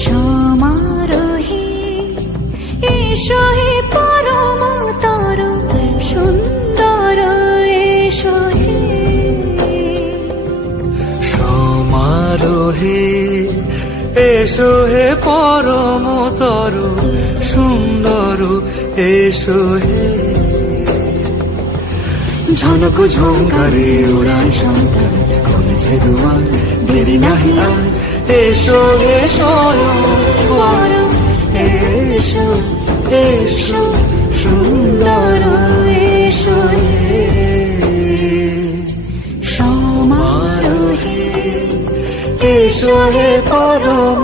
সমারোহে এসো হে পরমতর সুন্দর এসো হে। সমারোহে এসো হে পরমতর সুন্দর এসো হে। ঝনক ঝঙ্কারে উড়ান সন্তান খুলেছে দুয়ার, দেরি নাহি আর এসো হে স্বয়ং বর। এসো এসো সুন্দর এসো হে। সমারোহে এসো হে পরম